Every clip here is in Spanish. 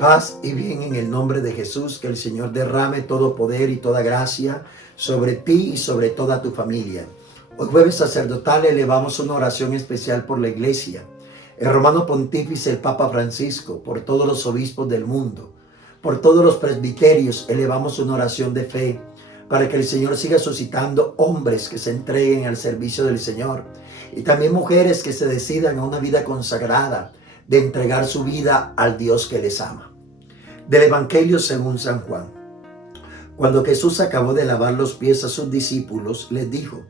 Paz y bien en el nombre de Jesús, que el Señor derrame todo poder y toda gracia sobre ti y sobre toda tu familia. Hoy jueves sacerdotal elevamos una oración especial por la iglesia, el romano pontífice, el Papa Francisco, por todos los obispos del mundo, por todos los presbiterios elevamos una oración de fe, para que el Señor siga suscitando hombres que se entreguen al servicio del Señor y también mujeres que se decidan a una vida consagrada, de entregar su vida al Dios que les ama. Del Evangelio según San Juan. Cuando Jesús acabó de lavar los pies a sus discípulos, les dijo: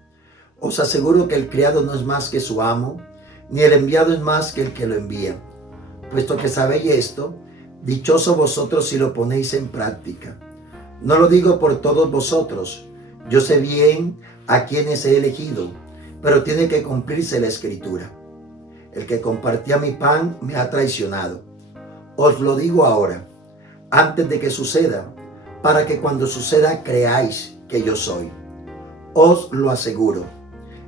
os aseguro que el criado no es más que su amo, ni el enviado es más que el que lo envía. Puesto que sabéis esto, dichosos vosotros si lo ponéis en práctica. No lo digo por todos vosotros, yo sé bien a quienes he elegido, pero tiene que cumplirse la Escritura. El que compartía mi pan me ha traicionado. Os lo digo ahora, antes de que suceda, para que cuando suceda creáis que yo soy. Os lo aseguro,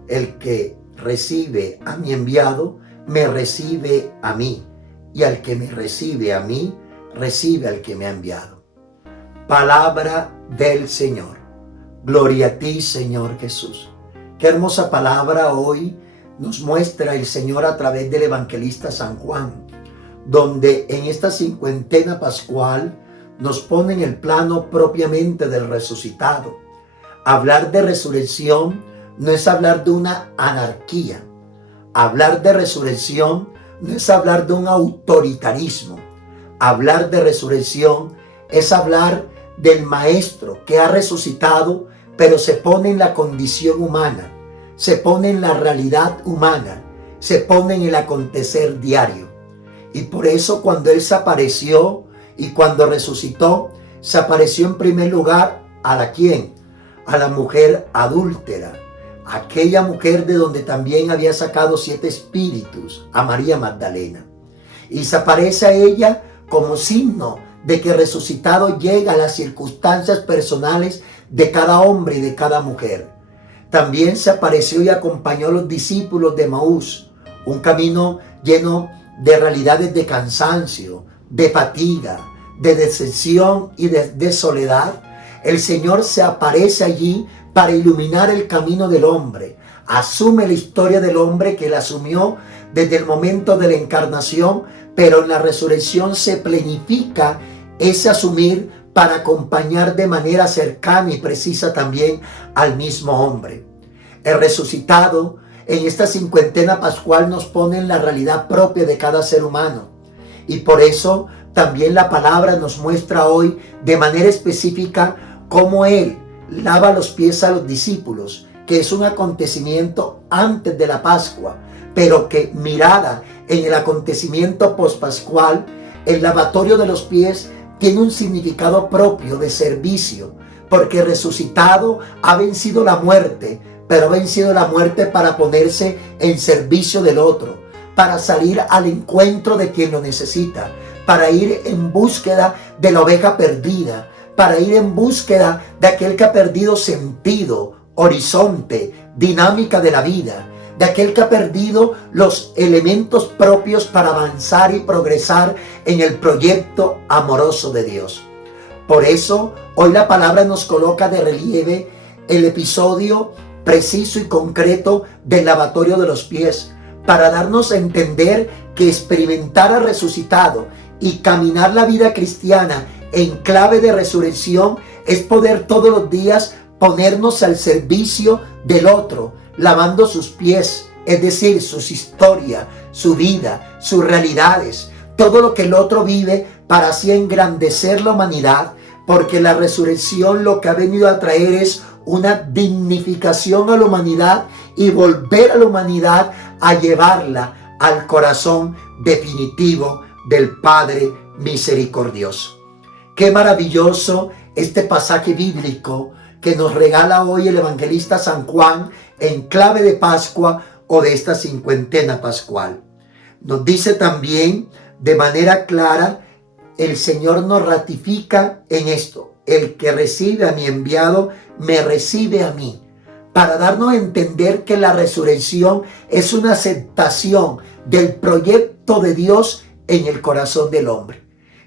el que recibe a mi enviado, me recibe a mí, y al que me recibe a mí, recibe al que me ha enviado. Palabra del Señor. Gloria a ti, Señor Jesús. Qué hermosa palabra hoy nos muestra el Señor a través del evangelista San Juan, donde en esta cincuentena pascual nos pone en el plano propiamente del resucitado. Hablar de resurrección no es hablar de una anarquía. Hablar de resurrección no es hablar de un autoritarismo. Hablar de resurrección es hablar del Maestro que ha resucitado, pero se pone en la condición humana, se pone en la realidad humana, se pone en el acontecer diario. Y por eso cuando Él se apareció y cuando resucitó, se apareció en primer lugar ¿a la quién? A la mujer adúltera, aquella mujer de donde también había sacado 7 espíritus, a María Magdalena. Y se aparece a ella como signo de que resucitado llega a las circunstancias personales de cada hombre y de cada mujer. También se apareció y acompañó a los discípulos de Emaús, un camino lleno de realidades de cansancio, de fatiga, de decepción y de soledad. El Señor se aparece allí para iluminar el camino del hombre. Asume la historia del hombre que Él asumió desde el momento de la encarnación, pero en la resurrección se plenifica ese asumir para acompañar de manera cercana y precisa también al mismo hombre. El resucitado en esta cincuentena pascual nos pone en la realidad propia de cada ser humano. Y por eso también la palabra nos muestra hoy de manera específica cómo Él lava los pies a los discípulos, que es un acontecimiento antes de la Pascua, pero que mirada en el acontecimiento pospascual, el lavatorio de los pies tiene un significado propio de servicio, porque resucitado ha vencido la muerte, pero ha vencido la muerte para ponerse en servicio del otro, para salir al encuentro de quien lo necesita, para ir en búsqueda de la oveja perdida, para ir en búsqueda de aquel que ha perdido sentido, horizonte, dinámica de la vida, de aquel que ha perdido los elementos propios para avanzar y progresar en el proyecto amoroso de Dios. Por eso, hoy la palabra nos coloca de relieve el episodio preciso y concreto del lavatorio de los pies, para darnos a entender que experimentar al resucitado y caminar la vida cristiana en clave de resurrección es poder todos los días ponernos al servicio del otro, lavando sus pies, es decir, sus historias, su vida, sus realidades, todo lo que el otro vive, para así engrandecer la humanidad, porque la resurrección lo que ha venido a traer es una dignificación a la humanidad y volver a la humanidad a llevarla al corazón definitivo del Padre misericordioso. Qué maravilloso este pasaje bíblico que nos regala hoy el evangelista San Juan en clave de Pascua o de esta cincuentena pascual. Nos dice también de manera clara, el Señor nos ratifica en esto: el que recibe a mi enviado, me recibe a mí, para darnos a entender que la resurrección es una aceptación del proyecto de Dios en el corazón del hombre.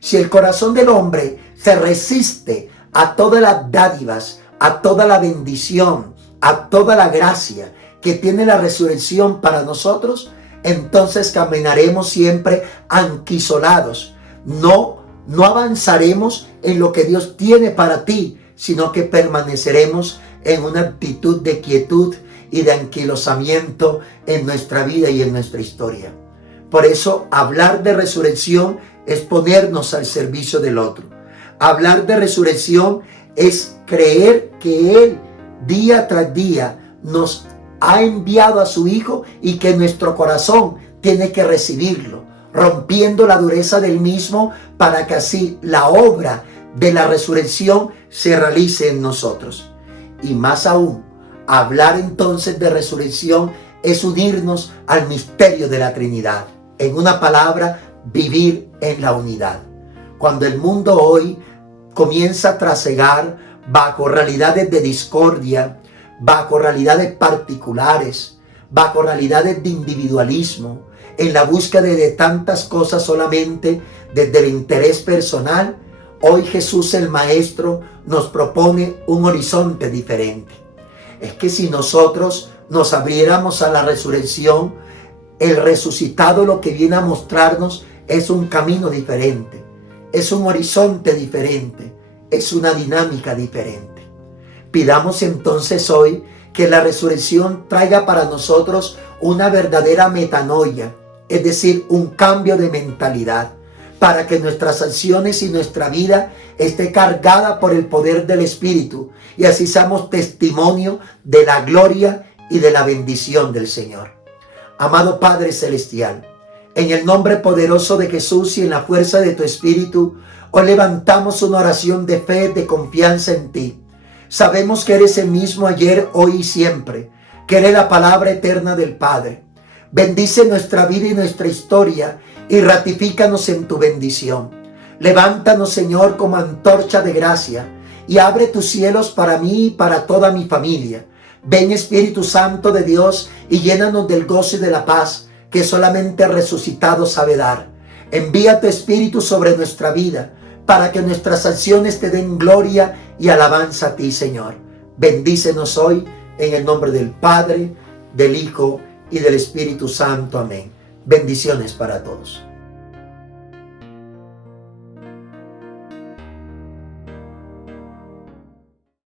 Si el corazón del hombre se resiste a todas las dádivas, a toda la bendición, a toda la gracia que tiene la resurrección para nosotros, entonces caminaremos siempre anquisolados. No avanzaremos en lo que Dios tiene para ti, sino que permaneceremos en una actitud de quietud y de anquilosamiento en nuestra vida y en nuestra historia. Por eso, hablar de resurrección es ponernos al servicio del otro. Hablar de resurrección es creer que Él día tras día nos ha enviado a su Hijo y que nuestro corazón tiene que recibirlo, rompiendo la dureza del mismo para que así la obra de la resurrección se realice en nosotros. Y más aún, hablar entonces de resurrección es unirnos al misterio de la Trinidad. En una palabra, vivir en la unidad. Cuando el mundo hoy comienza a trasegar bajo realidades de discordia, bajo realidades particulares, bajo realidades de individualismo, en la búsqueda de tantas cosas solamente desde el interés personal, hoy Jesús el Maestro nos propone un horizonte diferente. Es que si nosotros nos abriéramos a la resurrección, el resucitado lo que viene a mostrarnos es un camino diferente, es un horizonte diferente, es una dinámica diferente. Pidamos entonces hoy que la resurrección traiga para nosotros una verdadera metanoia, es decir, un cambio de mentalidad, para que nuestras acciones y nuestra vida esté cargada por el poder del Espíritu y así seamos testimonio de la gloria y de la bendición del Señor. Amado Padre Celestial, en el nombre poderoso de Jesús y en la fuerza de tu Espíritu, hoy levantamos una oración de fe, de confianza en ti. Sabemos que eres el mismo ayer, hoy y siempre, que eres la palabra eterna del Padre. Bendice nuestra vida y nuestra historia y ratifícanos en tu bendición. Levántanos, Señor, como antorcha de gracia y abre tus cielos para mí y para toda mi familia. Ven, Espíritu Santo de Dios, y llénanos del gozo y de la paz que solamente el resucitado sabe dar. Envía tu Espíritu sobre nuestra vida para que nuestras acciones te den gloria y alabanza a ti, Señor. Bendícenos hoy en el nombre del Padre, del Hijo y del Espíritu Santo. Amén. Bendiciones para todos.